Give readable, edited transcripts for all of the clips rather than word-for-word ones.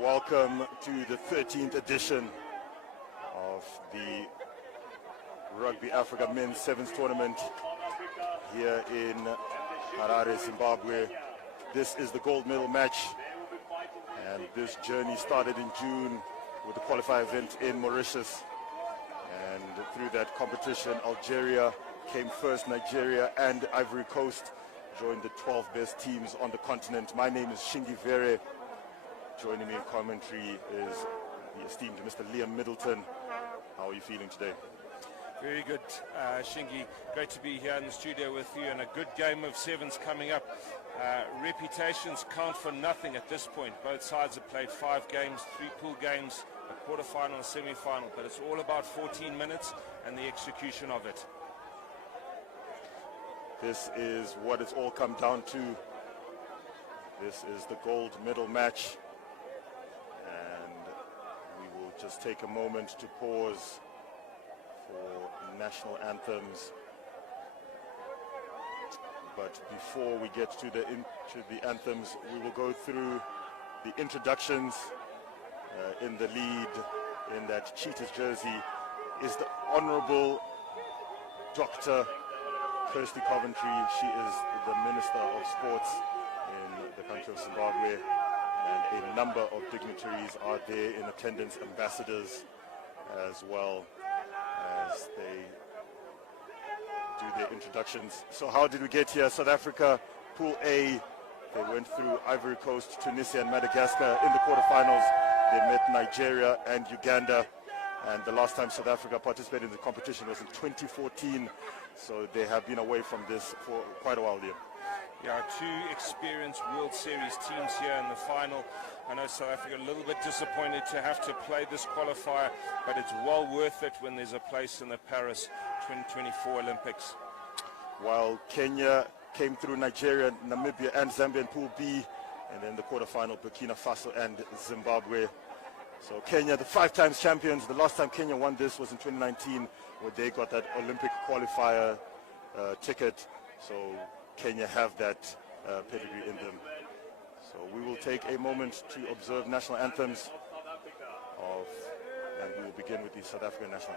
Welcome to the 13th edition of the Rugby Africa Men's Sevens Tournament here in Harare, Zimbabwe. This is the gold medal match, and this journey started in June with the qualifier event in Mauritius. And through that competition, Algeria came first, Nigeria and Ivory Coast joined the 12 best teams on the continent. My name is Shujaa. Joining me in commentary is the esteemed Mr. Liam Middleton. How are you feeling today? Very good, Shingy. Great to be here in the studio with you, and a good game of sevens coming up. Reputations count for nothing at this point. Both sides have played 5 games, 3 pool games, a quarterfinal and semi-final, but it's all about 14 minutes and the execution of it. This is what it's all come down to. This is the gold medal match. Just take a moment to pause for national anthems. But before we get to the anthems, we will go through the introductions. In the lead, in that Cheetahs jersey, is the Honorable Dr. Kirsty Coventry. She is the Minister of Sports in the country of Zimbabwe. And a number of dignitaries are there in attendance, ambassadors as well, as they do their introductions. So how did we get here? South Africa, Pool A, they went through Ivory Coast, Tunisia and Madagascar. In the quarterfinals, they met Nigeria and Uganda. And the last time South Africa participated in the competition was in 2014. So they have been away from this for quite a while here. Yeah, 2 experienced World Series teams here in the final. I know South Africa a little bit disappointed to have to play this qualifier, but it's well worth it when there's a place in the Paris 2024 Olympics. While Kenya came through Nigeria, Namibia and Zambia in Pool B, and then the quarterfinal, Burkina Faso and Zimbabwe. So Kenya, the 5 times champions. The last time Kenya won this was in 2019, where they got that Olympic qualifier ticket. So Kenya have that pedigree in them. So we will take a moment to observe national anthems and we will begin with the South African national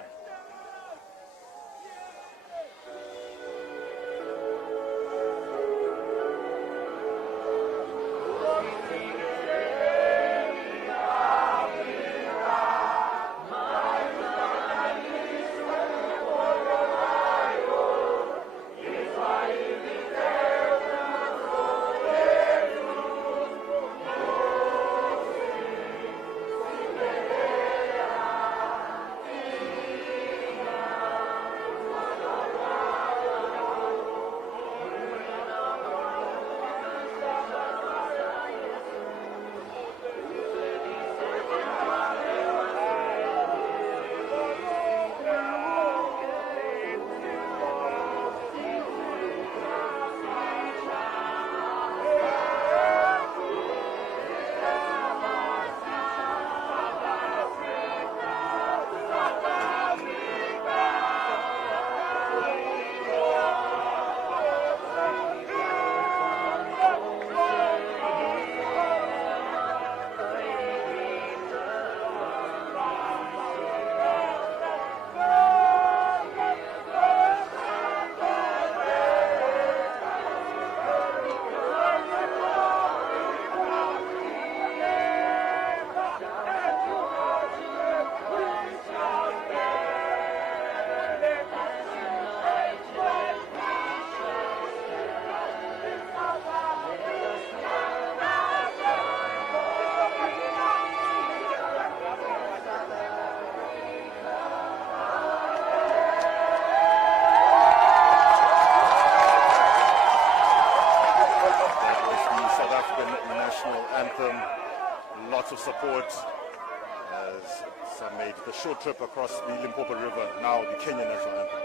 anthem. Lots of support as some made the short trip across the Limpopo River, now the Kenyan national anthem.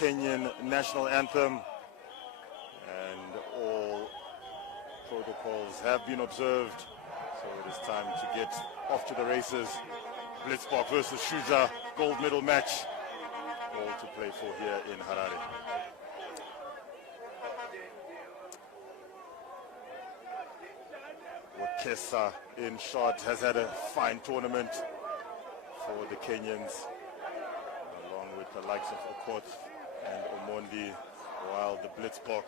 Kenyan national anthem, and all protocols have been observed. So it is time to get off to the races. Blitzboks versus Shujaa, gold medal match, all to play for here in Harare. Kesa in shot has had a fine tournament for the Kenyans, along with the likes of Okoth and Omondi, while the Blitzbok,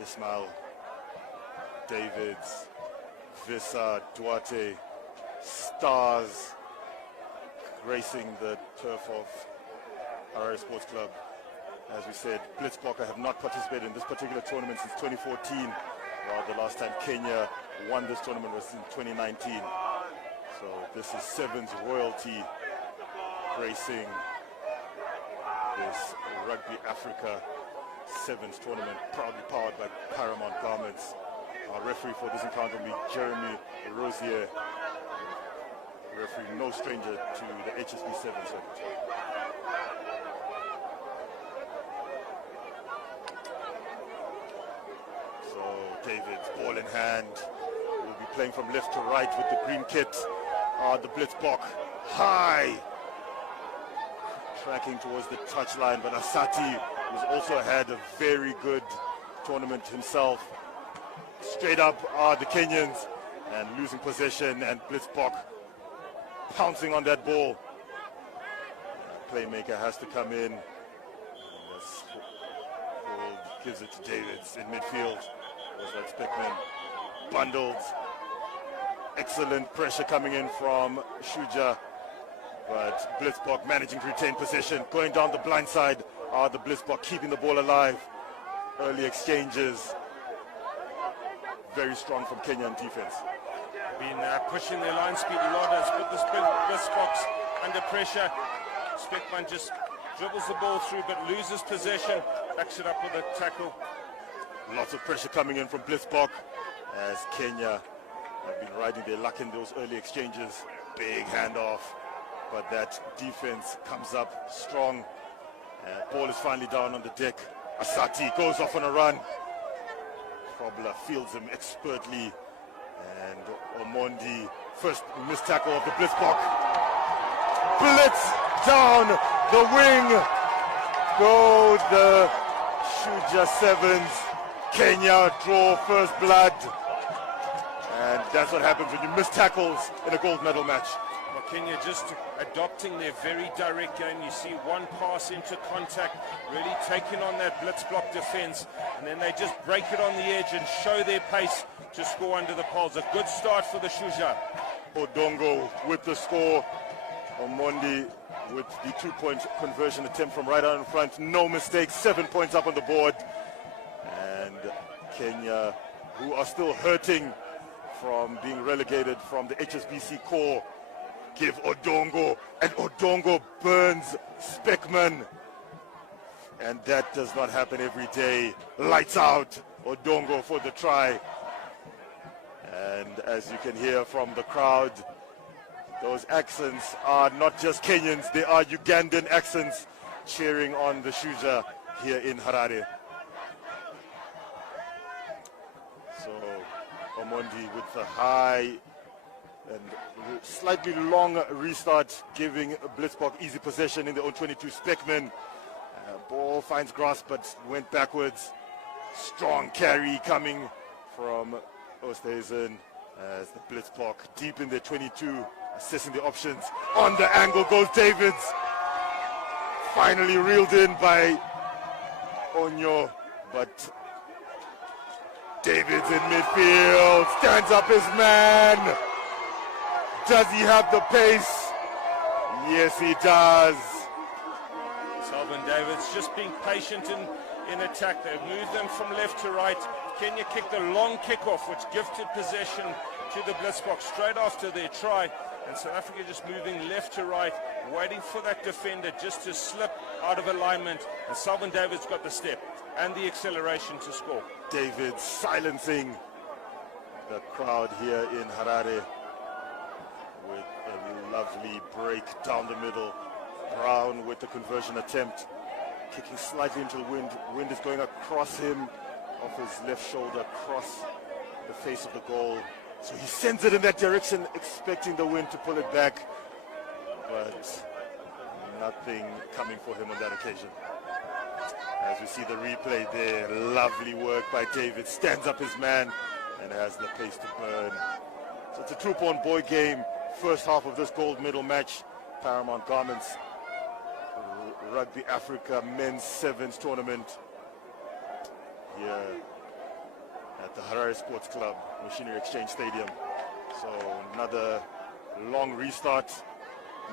Ismail, Davids, Visa, Duarte, stars gracing the turf of Harare Sports Club. As we said, Blitzbok have not participated in this particular tournament since 2014, while the last time Kenya won this tournament was in 2019. So this is Sevens royalty gracing this Rugby Africa Sevens tournament, proudly powered by Paramount Garments. Our referee for this encounter will be Jeremy Rosier, referee no stranger to the HSB Sevens circuit. David's ball in hand, will be playing from left to right with the green kit. The Blitzbok high, tracking towards the touchline, but Asati, who's also had a very good tournament himself, straight up are the Kenyans, and losing possession, and Blitzbok pouncing on that ball. Playmaker has to come in. This ball gives it to Davids in midfield. Was that Speckman bundled. Excellent pressure coming in from Shujaa, but Blitzbok managing to retain possession. Going down the blind side are the Blitzbok keeping the ball alive. Early exchanges. Very strong from Kenyan defense. Been pushing their line speed a lot, has put the Blitzboks under pressure. Speckman just dribbles the ball through but loses possession. Backs it up with a tackle. Lots of pressure coming in from Blitzbok as Kenya have been riding their luck in those early exchanges. Big handoff, but that defense comes up strong. Ball is finally down on the deck. Asati goes off on a run. Probler fields him expertly, and Omondi, first missed tackle of the Blitzbok. Blitz down the wing. Go the Shujaa Sevens. Kenya draw first blood, and that's what happens when you miss tackles in a gold medal match. Well, Kenya just adopting their very direct game. You see one pass into contact, really taking on that Blitzbok defense, and then they just break it on the edge and show their pace to score under the poles. A good start for the Shujaa. Odongo with the score. Omondi with the 2-point conversion attempt from right out in front. No mistakes, 7 points up on the board. And Kenya, who are still hurting from being relegated from the HSBC core, give Odongo, and Odongo burns Speckman. And that does not happen every day. Lights out, Odongo for the try. And as you can hear from the crowd, those accents are not just Kenyans, they are Ugandan accents cheering on the Shujaa here in Harare. So Omondi with the high and slightly long restart, giving Blitzbok easy possession in the own 22. Speckman, ball finds grasp but went backwards. Strong carry coming from Oosthuizen as the Blitzbok deep in their 22, assessing the options. On the angle goes Davids. Finally reeled in by Onyo, but Davids in midfield, stands up his man. Does he have the pace? Yes, he does. Salvin Davids just being patient in attack. They've moved them from left to right. Kenya kicked a long kickoff, which gifted possession to the Blitzboks straight after their try. And South Africa just moving left to right, waiting for that defender just to slip out of alignment. And Salvin Davids got the step and the acceleration to score. Davids silencing the crowd here in Harare with a lovely break down the middle. Brown with the conversion attempt. kicking slightly into the wind. Wind is going across him, off his left shoulder, across the face of the goal. So he sends it in that direction, expecting the wind to pull it back, but nothing coming for him on that occasion. As we see the replay there, lovely work by David, stands up his man and has the pace to burn. So it's a troop-on-boy game, first half of this gold medal match. Paramount Garments Rugby Africa Men's Sevens tournament here at the Harare Sports Club, Machinery Exchange Stadium. So another long restart,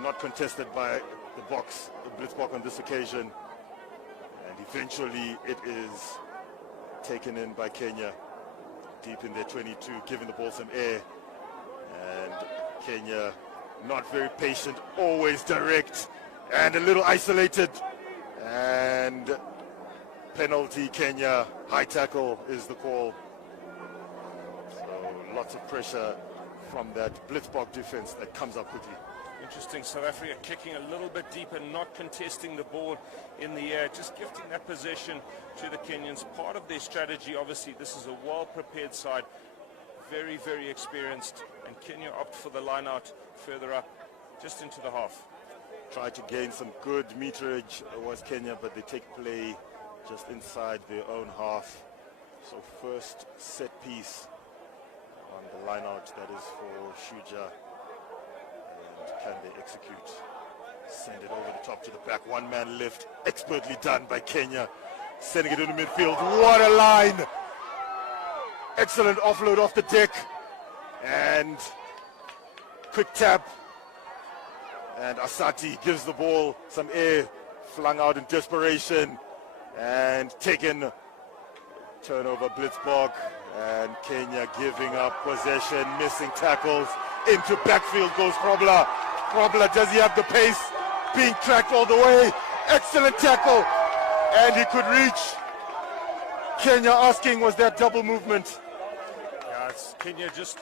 not contested by the Blitzbok on this occasion. And eventually it is taken in by Kenya, deep in their 22, giving the ball some air. And Kenya not very patient, always direct, and a little isolated. And penalty, Kenya. High tackle is the call. So lots of pressure from that Blitzbok defense that comes up quickly. Interesting, South Africa kicking a little bit deeper, not contesting the ball in the air, just gifting that possession to the Kenyans. Part of their strategy, obviously, this is a well-prepared side, very, very experienced, and Kenya opt for the line-out further up, just into the half. Tried to gain some good meterage was Kenya, but they take play just inside their own half. So first set piece on the line-out, that is for Shujaa. Can they execute? Send it over the top to the back. One man lift, expertly done by Kenya. Sending it into midfield. What a line! Excellent offload off the deck. And quick tap. And Asati gives the ball some air. Flung out in desperation. And taken. Turnover Blitzbok. And Kenya giving up possession, missing tackles. Into backfield goes Krobler. Krobler, does he have the pace? Being tracked all the way. Excellent tackle. And he could reach. Kenya asking, was that double movement? Yeah, it's Kenya just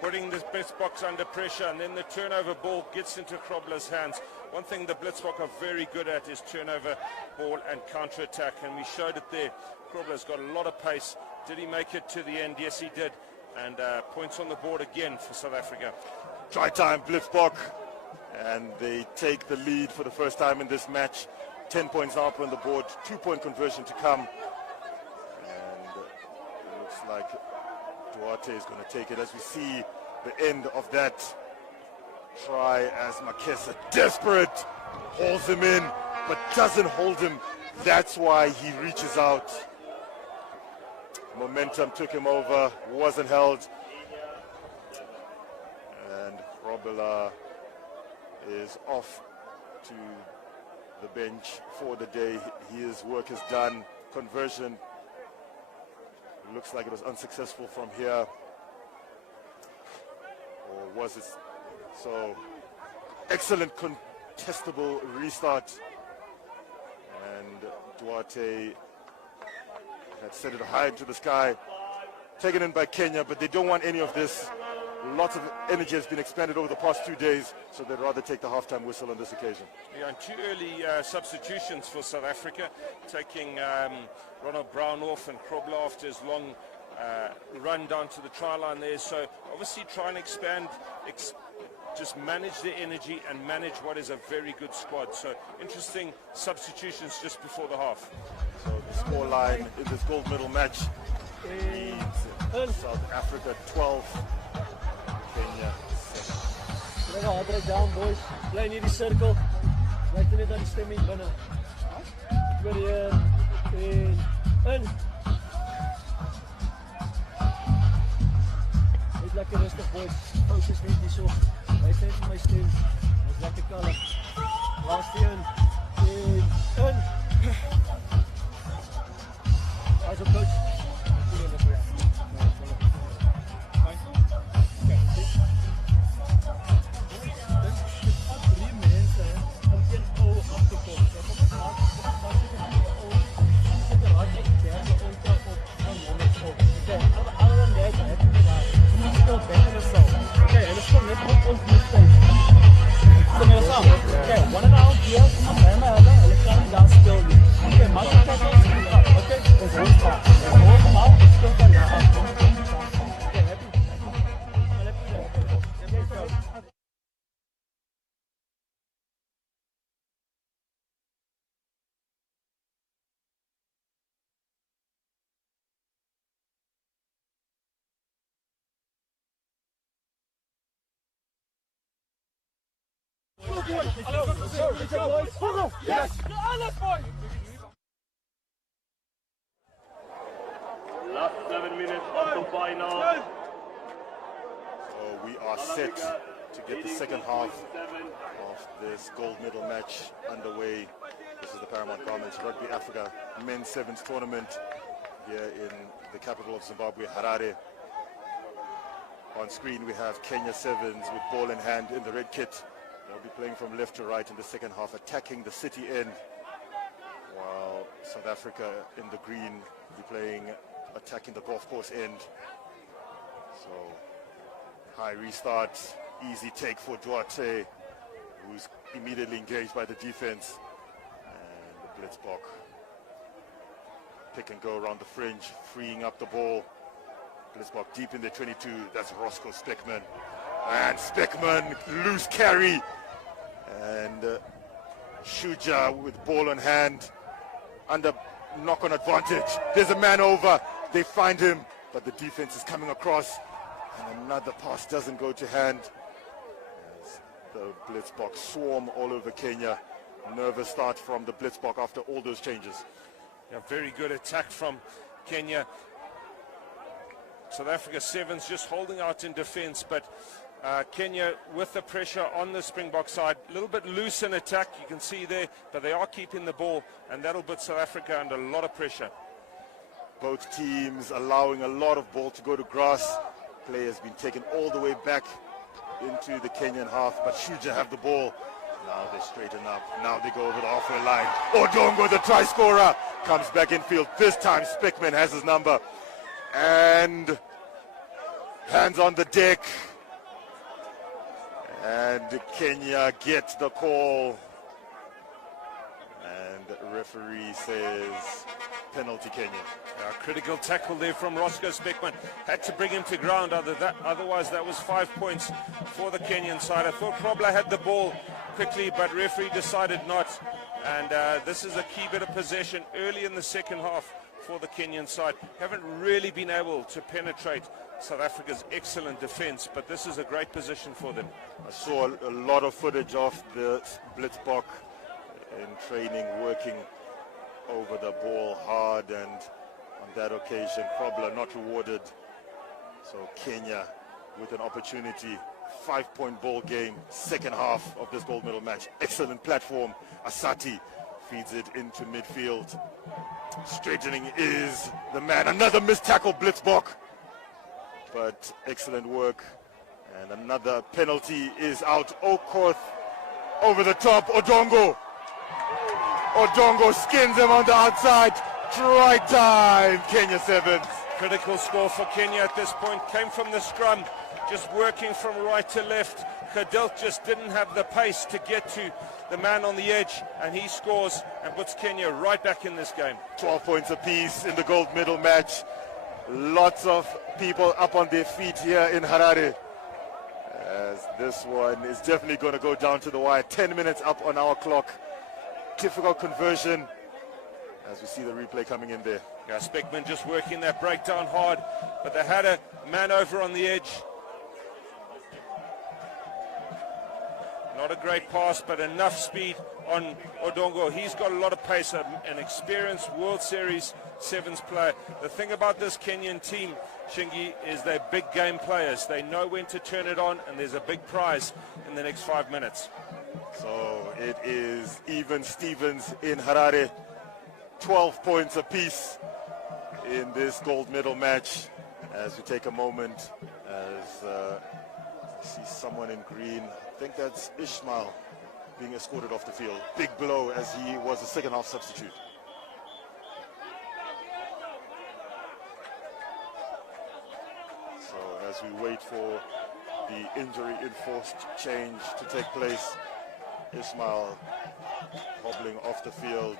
putting this Blitzboks under pressure, and then the turnover ball gets into Krobler's hands. One thing the Blitzbok are very good at is turnover ball and counter-attack, and we showed it there. Krobler's got a lot of pace. Did he make it to the end? Yes, he did. And points on the board again for South Africa. Try time, Blitzbok. And they take the lead for the first time in this match. 10 points now up on the board, 2-point conversion to come. And it looks like Duarte is going to take it as we see the end of that try as Makesa, desperate, holds him in, but doesn't hold him. That's why he reaches out. Momentum took him over, wasn't held. And Krobler is off to the bench for the day. His work is done. Conversion looks like it was unsuccessful from here. Or was it? So, excellent contestable restart. And Duarte had set it high into the sky. Taken in by Kenya, but they don't want any of this. Lots of energy has been expended over the past 2 days, so they'd rather take the halftime whistle on this occasion. Yeah, and 2 early substitutions for South Africa, taking Ronald Brown off and Krobler after his long run down to the try line there. So obviously try and expand, just manage their energy and manage what is a very good squad. So interesting substitutions just before the half. So the scoreline in this gold medal match reads South Africa 12. Kenya 7. Hard down, boys. Play in die cirkel. Lyk net aan die stemming binne. Oor hier en in. Net lekker rustig, boys. Focus net hierso. Wys net vir my stem. Dis lekker kalm. Laaste een en in. As a coach. Okay, one of our gears, I'm going to have an electronic dance building. Okay, Yes! Last 7 minutes of the final. So we are set to get the second half of this gold medal match underway. This is the Paramount Garments Rugby Africa Men's Sevens tournament here in the capital of Zimbabwe, Harare. On screen we have Kenya Sevens with ball in hand in the red kit. They'll be playing from left to right in the second half, attacking the city end, while South Africa in the green will be playing, attacking the golf course end. So high restart, easy take for Duarte, who's immediately engaged by the defense. And the Blitzbok pick and go around the fringe, freeing up the ball. Blitzbok deep in the 22, that's Roscoe Speckman. And Speckman, loose carry. And Shujaa with ball on hand, under knock-on advantage. There's a man over, they find him, but the defense is coming across. And another pass doesn't go to hand. As the Blitzbok swarm all over Kenya. Nervous start from the Blitzbok after all those changes. Yeah, very good attack from Kenya. South Africa Sevens just holding out in defense, but Kenya with the pressure on the Springbok side, a little bit loose in attack, you can see there, but they are keeping the ball, and that'll put South Africa under a lot of pressure. Both teams allowing a lot of ball to go to grass. Play has been taken all the way back into the Kenyan half, but Shujaa have the ball. Now they straighten up. Now they go over the halfway line. Odongo, the try scorer, comes back in field. This time Speckman has his number. And hands on the deck. And Kenya gets the call. And the referee says penalty Kenya. Critical tackle there from Roscoe Speckman. Had to bring him to ground, otherwise that was 5 points for the Kenyan side. I thought Krobler had the ball quickly, but referee decided not. And this is a key bit of possession early in the second half for the Kenyan side. Haven't really been able to penetrate South Africa's excellent defense, but this is a great position for them. I saw a lot of footage of the Blitzbok in training, working over the ball hard, and on that occasion, Krobler not rewarded. So Kenya with an opportunity, 5-point ball game, second half of this gold medal match. Excellent platform. Asati feeds it into midfield. Straightening is the man. Another missed tackle, Blitzbok. But excellent work. And another penalty is out. Okoth over the top. Odongo skins him on the outside. Try time, Kenya Sevens. Critical score for Kenya at this point. Came from the scrum, just working from right to left. Kadelt just didn't have the pace to get to the man on the edge, and he scores and puts Kenya right back in this game. 12 points apiece in the gold medal match. Lots of people up on their feet here in Harare, as this one is definitely going to go down to the wire. 10 minutes up on our clock. Difficult conversion, as we see the replay coming in there. Yeah, Speckman just working that breakdown hard, but they had a man over on the edge. Not a great pass, but enough speed on Odongo. He's got a lot of pace, an experienced World Series Sevens player. The thing about this Kenyan team, Shingi, is they're big game players. They know when to turn it on, and there's a big prize in the next 5 minutes. So it is even Stevens in Harare. 12 points apiece in this gold medal match. As we take a moment, as see someone in green, I think that's Ishmael, being escorted off the field. Big blow, as he was a second half substitute. So as we wait for the injury enforced change to take place, Ishmael hobbling off the field.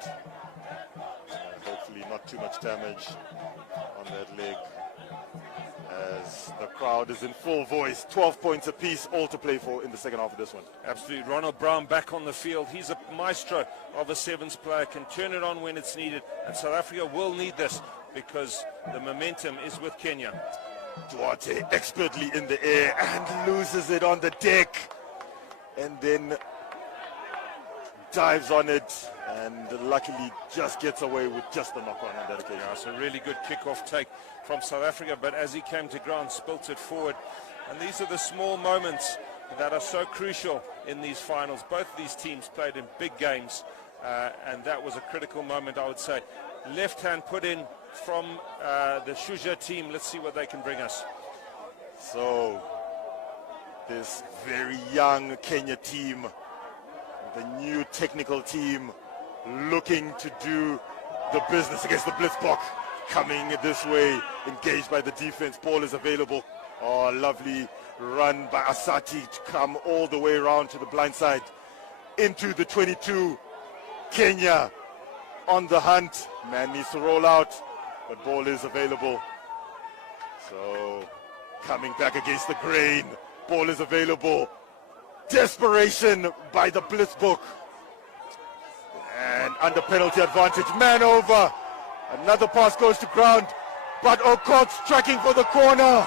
Hopefully not too much damage on that leg, as the crowd is in full voice. 12 points apiece, all to play for in the second half of this one. Absolutely. Ronald Brown back on the field. He's a maestro of a sevens player, can turn it on when it's needed, and South Africa will need this because the momentum is with Kenya. Duarte expertly in the air and loses it on the deck, and then dives on it, and luckily just gets away with just the knock-on on that occasion. Yeah, it's a really good kick-off take from South Africa, but as he came to ground, spilt it forward. And these are the small moments that are so crucial in these finals. Both of these teams played in big games, and that was a critical moment, I would say. Left hand put in from the Shujaa team. Let's see what they can bring us. So, this very young Kenya team, the new technical team, looking to do the business against the Blitzbok, coming this way, engaged by the defense. Ball is available. Oh, lovely run by Asati to come all the way around to the blind side into the 22. Kenya on the hunt. Man needs to roll out, but ball is available. So, coming back against the grain. Ball is available. Desperation by the Blitzbok. And under penalty advantage, man over. Another pass goes to ground, but Okoth tracking for the corner.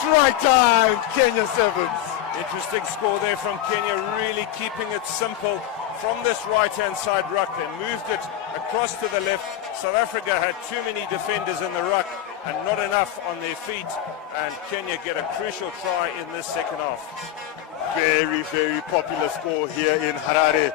Try time, Kenya sevens. Interesting score there from Kenya, really keeping it simple from this right-hand side ruck. They moved it across to the left. South Africa had too many defenders in the ruck and not enough on their feet, and Kenya get a crucial try in this second half. Very, very popular score here in Harare.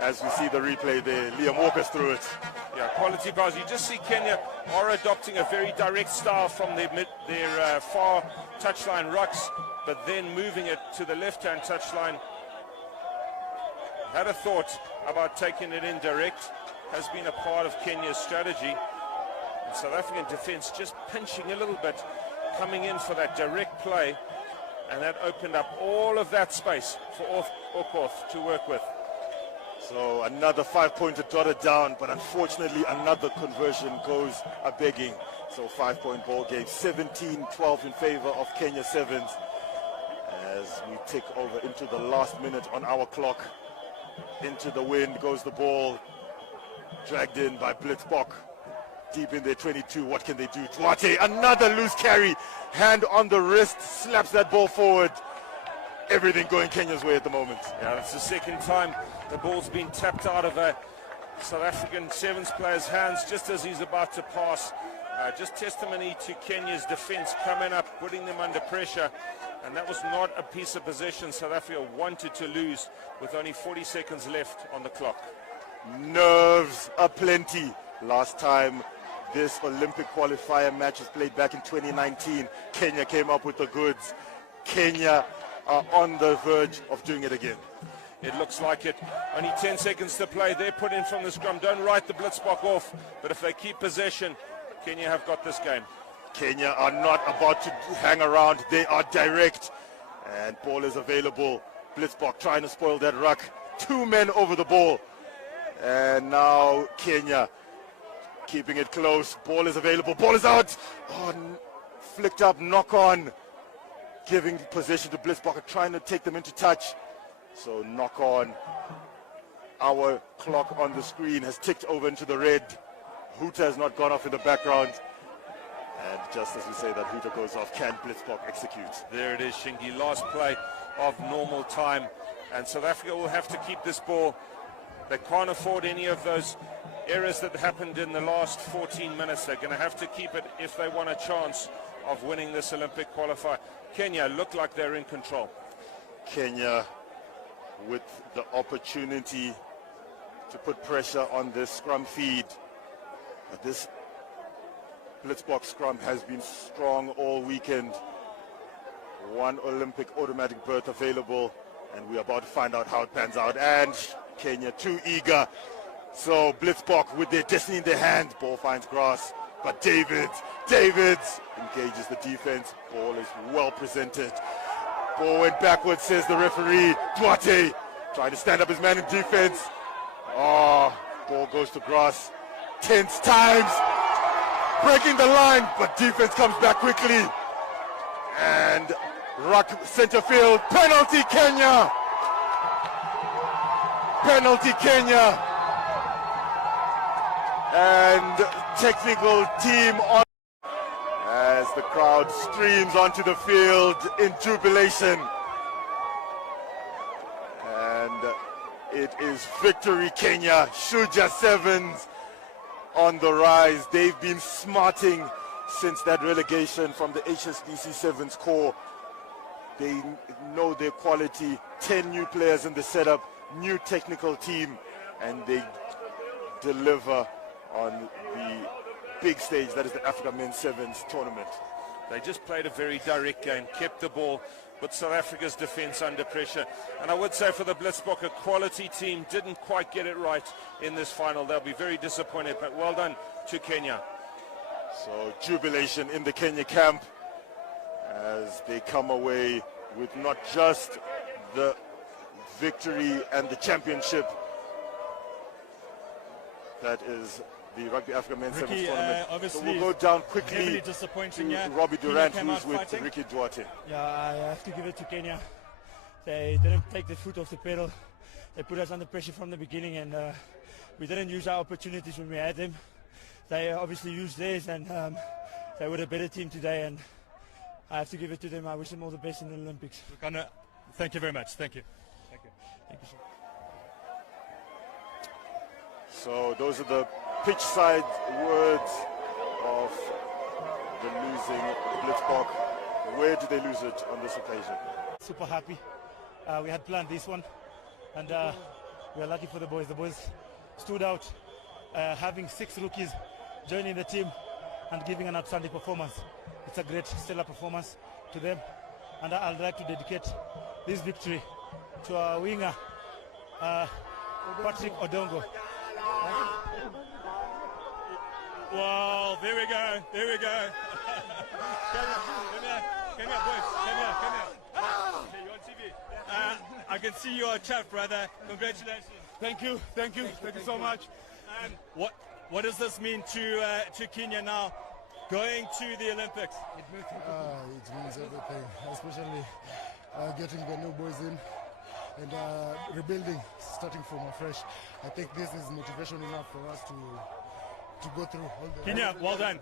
As we see the replay there, Liam walk us through it. Yeah, quality bars. You just see Kenya are adopting a very direct style from their far touchline rucks, but then moving it to the left-hand touchline. Had a thought about taking it in direct, has been a part of Kenya's strategy. And South African defense just pinching a little bit, coming in for that direct play, and that opened up all of that space for Okoth to work with. So another 5-pointer dotted down, but unfortunately another conversion goes a-begging. So 5-point ball game, 17-12 in favor of Kenya Sevens. As we tick over into the last minute on our clock. Into the wind goes the ball, dragged in by Blitzbok. Deep in their 22, what can they do? Duarte, another loose carry, hand on the wrist, slaps that ball forward. Everything going Kenya's way at the moment. Yeah, that's the second time the ball's been tapped out of a South African Sevens player's hands just as he's about to pass. Just testimony to Kenya's defense coming up, putting them under pressure. And that was not a piece of possession South Africa wanted to lose with only 40 seconds left on the clock. Nerves aplenty. Last time this Olympic qualifier match was played back in 2019, Kenya came up with the goods. Kenya are on the verge of doing it again. It looks like it. Only 10 seconds to play. They're put in from the scrum. Don't write the Blitzbok off, but if they keep possession, Kenya have got this game. Kenya are not about to hang around. They are direct. And ball is available. Blitzbok trying to spoil that ruck. 2 men over the ball. And now Kenya keeping it close. Ball is available. Ball is out. Oh, flicked up, knock on. Giving possession to Blitzbok, trying to take them into touch. So knock on. Our clock on the screen has ticked over into the red. Hooter has not gone off in the background. And just as we say that Hooter goes off, can Blitzbok execute? There it is, Shingi. Last play of normal time. And South Africa will have to keep this ball. They can't afford any of those errors that happened in the last 14 minutes. They're going to have to keep it if they want a chance of winning this Olympic qualifier. Kenya look like they're in control. Kenya with the opportunity to put pressure on this scrum feed. But this Blitzbok scrum has been strong all weekend. 1 Olympic automatic berth available, and we're about to find out how it pans out. And Kenya too eager. So Blitzbok with their destiny in their hand. Ball finds grass, but Davids engages the defense. Ball is well presented. Ball went backwards, says the referee. Duarte trying to stand up his man in defense. Oh, ball goes to grass. Tense times. Breaking the line, but defense comes back quickly. And ruck center field. Penalty Kenya. Penalty Kenya. And technical team on as the crowd streams onto the field in jubilation. And it It is victory Kenya. Shujaa Sevens on the rise. They've been smarting since that relegation from the HSBC Sevens core. They know their quality. 10 new players in the setup, new technical team, and they deliver on the big stage, that is the Africa Men's Sevens tournament. They just played a very direct game, kept the ball, but South Africa's defense under pressure. And I would say for the Blitzboks, a quality team didn't quite get it right in this final. They'll be very disappointed, but well done to Kenya. So jubilation in the Kenya camp as they come away with not just the victory and the championship, that is the Rugby Africa Men's Sevens tournament. So we'll go down quickly to Robbie Durant, who's with Ricky Duarte. Yeah, I have to give it to Kenya. They didn't take the foot off the pedal. They put us under pressure from the beginning, and we didn't use our opportunities when we had them. They obviously used theirs, and they were a better team today, and I have to give it to them. I wish them all the best in the Olympics. Thank you very much. Thank you. Thank you. Thank you, sir. So those are the pitch side words of the losing Blitzbok. Where did they lose it on this occasion? Super happy. We had planned this one, and we are lucky for the boys. The boys stood out, having 6 rookies joining the team and giving an outstanding performance. It's a great, stellar performance to them, and I'd like to dedicate this victory to our winger, Patrick Odongo. Wow, there we go, there we go. Come here, boys, come here. Okay, you're on TV. I can see you're a chap, brother. Congratulations. Thank you so much. And what does this mean to Kenya now, going to the Olympics? It means everything, especially getting the new boys in and rebuilding, starting from afresh. I think this is motivation enough for us to go through all the... Kenya, well done.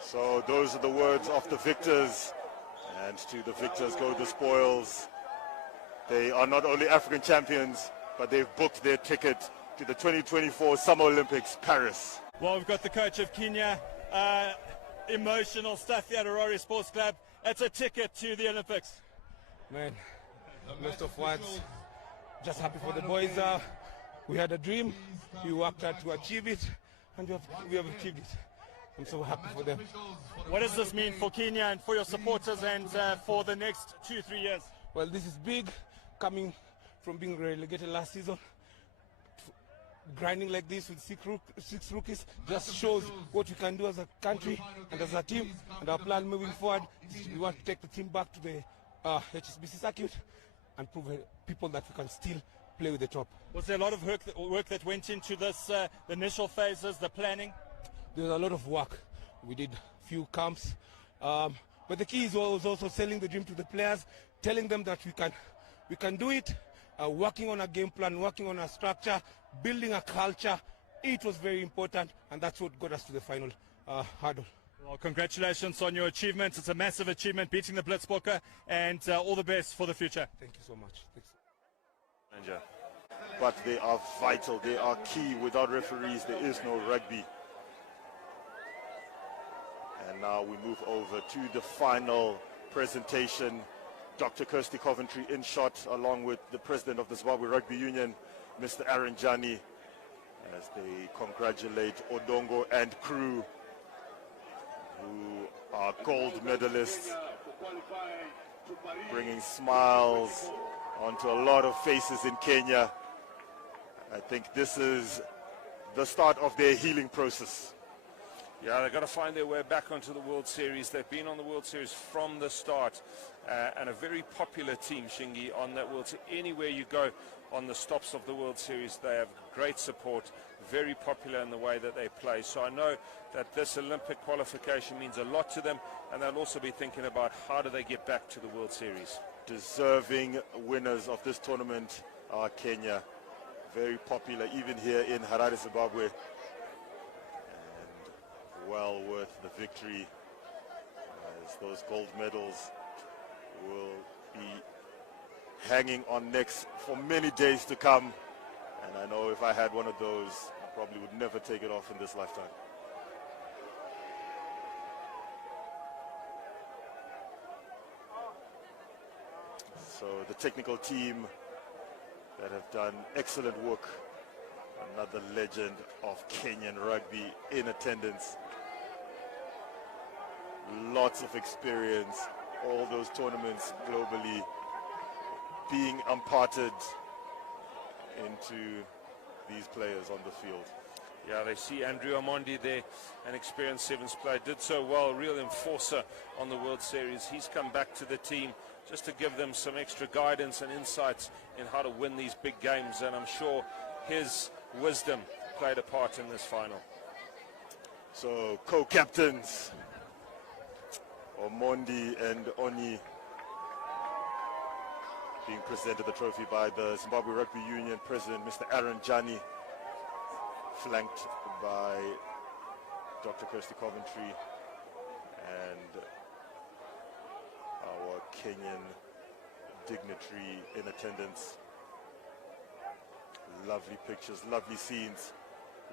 So those are the words of the victors, and to the victors go the spoils. They are not only African champions, but they've booked their ticket to the 2024 Summer Olympics, Paris. Well, we've got the coach of Kenya, emotional stuff here at Harare Sports Club. It's a ticket to the Olympics. Man, most of words, just happy for the boys. We had a dream, we worked hard to achieve it, and we have achieved it. I'm so happy for them. What does this mean for Kenya and for your supporters and for the next 2-3 years? Well, this is big, coming from being relegated last season. Grinding like this with 6 rookies just shows what we can do as a country and as a team. And our plan moving forward is we want to take the team back to the HSBC circuit and prove people that we can still play with the top. Was there a lot of work that went into this, the initial phases, the planning? There was a lot of work. We did a few camps. But the key is also selling the dream to the players, telling them that we can do it, working on a game plan, working on a structure, building a culture. It was very important, and that's what got us to the final hurdle. Well, congratulations on your achievements. It's a massive achievement, beating the Blitzboks, and all the best for the future. Thank you so much. Thanks. But they are vital, they are key. Without referees, there is no rugby. And now we move over to the final presentation. Dr. Kirsty Coventry in shot, along with the president of the Zimbabwe Rugby Union, Mr. Aaron Jani, as they congratulate Odongo and crew, who are gold medalists, bringing smiles onto a lot of faces in Kenya. I think this is the start of their healing process. Yeah, they've got to find their way back onto the World Series. They've been on the World Series from the start, and a very popular team, Shingi, on that World Series. Anywhere you go on the stops of the World Series, they have great support, very popular in the way that they play. So I know that this Olympic qualification means a lot to them, and they'll also be thinking about how do they get back to the World Series. Deserving winners of this tournament are Kenya. Very popular even here in Harare, Zimbabwe. And well worth the victory, as those gold medals will be hanging on necks for many days to come. And I know if I had one of those, I probably would never take it off in this lifetime. So the technical team that have done excellent work. Another legend of Kenyan rugby in attendance. Lots of experience, all those tournaments globally being imparted into these players on the field. Yeah, they see Andrew Omondi there, an experienced sevens player, did so well, real enforcer on the World Series. He's come back to the team just to give them some extra guidance and insights in how to win these big games, and I'm sure his wisdom played a part in this final. So co-captains Omondi and Oni being presented the trophy by the Zimbabwe Rugby Union President, Mr. Aaron Jani, flanked by Dr. Kirsty Coventry and our Kenyan dignitary in attendance. Lovely pictures, lovely scenes.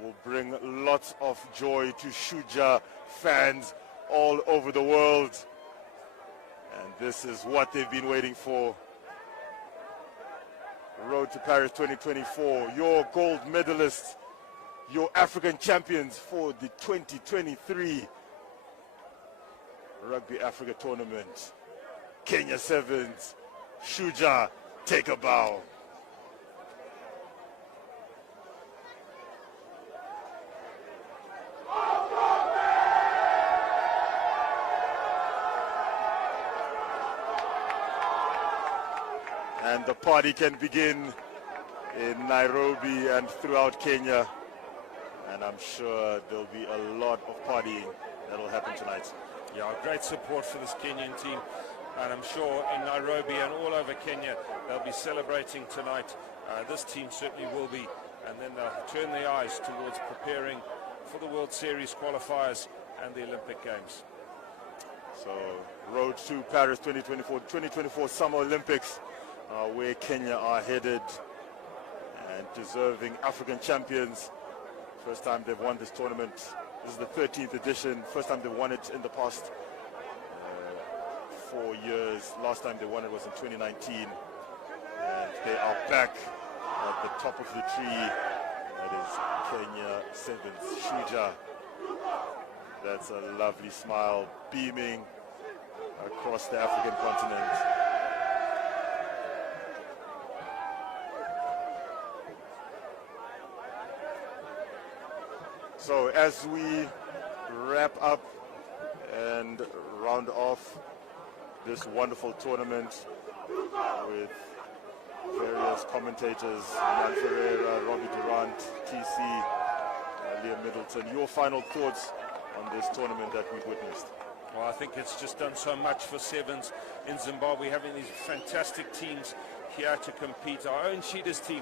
Will bring lots of joy to Shujaa fans all over the world. And this is what they've been waiting for. Road to Paris 2024, your gold medalists, your African champions for the 2023 Rugby Africa Tournament. Kenya Sevens, Shujaa, take a bow. And the party can begin in Nairobi and throughout Kenya. And I'm sure there'll be a lot of partying that'll happen tonight. Yeah, great support for this Kenyan team. And I'm sure in Nairobi and all over Kenya, they'll be celebrating tonight. This team certainly will be. And then they'll turn their eyes towards preparing for the World Series qualifiers and the Olympic Games. So, road to Paris 2024 Summer Olympics. Where Kenya are headed, and deserving African champions. First time they've won this tournament. This is the 13th edition. First time they've won it in the past 4 years. Last time they won it was in 2019. And they are back at the top of the tree. That is Kenya Sevens, Shujaa. That's a lovely smile beaming across the African continent. So as we wrap up and round off this wonderful tournament with various commentators, Jan Ferreira, Robbie Durant, TC, Liam Middleton, your final thoughts on this tournament that we've witnessed? Well, I think it's just done so much for Sevens in Zimbabwe, having these fantastic teams here to compete. Our own Cheetahs team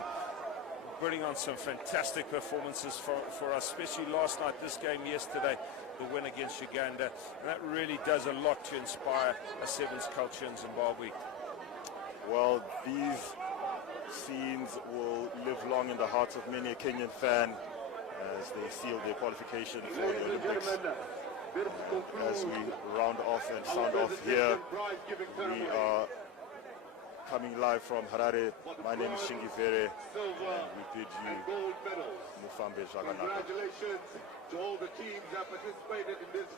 putting on some fantastic performances for us, especially last night, this game yesterday, the win against Uganda. And that really does a lot to inspire a Sevens culture in Zimbabwe. Well, these scenes will live long in the hearts of many a Kenyan fan as they seal their qualification for the Olympics. As we round off and sound off here, we are coming live from Harare. My name is Shingi Fere, and we bid you Mufambe Jaganaka. Congratulations to all the teams that participated in this